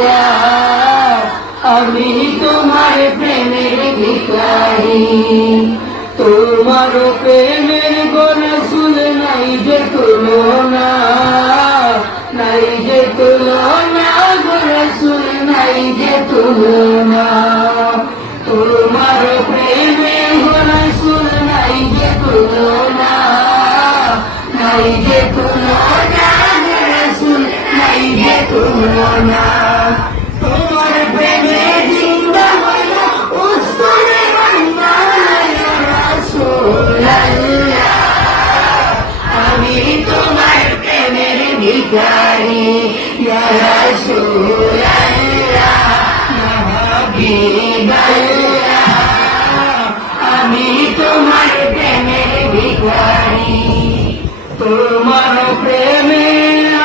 রাসূলুল্লাহ আমি তোমার প্রেমের ভিখারি তোমার প্রেমের গো রাসূল নাই যে তুলনা নাই যে তুলনা গো রাসূল নাই যে তুলনা তোমার প্রেমের গো রাসূল নাই যে তুলনা নাই যে তুলনা গো রাসূল নাই যে তুলনা তোমার প্রেমে জিন্দা হইল উস্তরে বান্দা ইয়া রাসূলুল্লাহ আমি তোমার প্রেমের ভিখারি ইয়া রাসূলুল্লাহ ইয়া হাবিবাল্লাহ আমি তোমার প্রেমের ভিখারি তোমার প্রেমে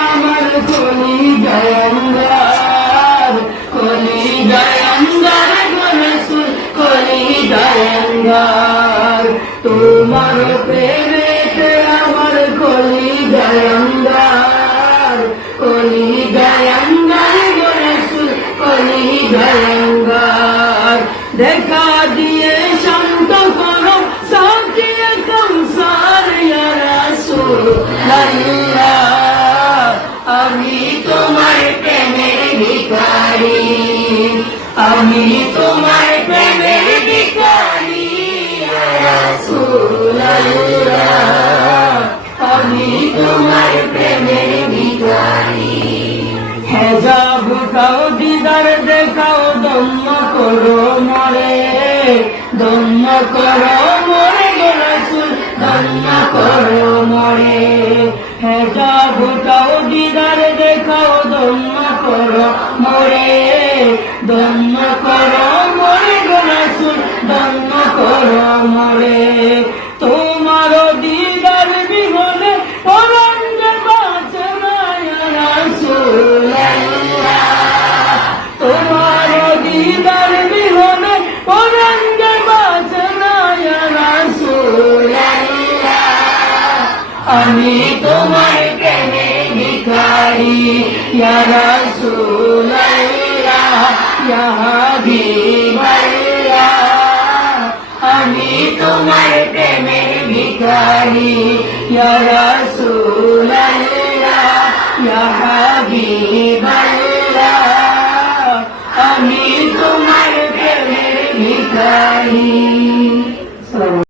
আমার কলিজায় অঙ্গার কলিজায় অঙ্গার গো রাসূল কলিজায় অঙ্গার তোমার প্রেমেতে আমার কলিজায় অঙ্গার কলিজায় অঙ্গার গো রাসূল কলিজায় অঙ্গার দেখা দিয়ে শান্ত করো সাকিয়ে কাউসার ইয়া রাসূলুল্লাহ আমি তোমার প্রেমের ভিখারি আমি তোমার প্রেমের ভিখারি ইয়া রাসূলুল্লাহ আমি তোমার প্রেমের ভিখারি হেজাব উঠাও দিদার দেখাও দম্ম করো মরে দম্ম করো মরে গো রাসূল দম্ম করো মরে হেজাব উঠাও দিদার দেখাও দম্ম করো মরে দম্ম করো মরে গো রাসূল দম্ম করো মরে তোমার দিদার বিহনে পরঙ্গে বাঁচে না ইয়া রাসূলুল্লাহ তোমার দিদার বিহনে পরঙ্গে বাঁচে না ইয়া রাসূলুল্লাহ আমি তোমার প্রেমের ভিখারি ইয়া রাসূলুল্লাহ ইয়া হাবিবাল্লাহ আমি তোমার প্রেমের ভিখারি ইয়া রাসূলুল্লাহ ইয়া হাবিবাল্লাহ আমি তোমার প্রেমের ভিখারি।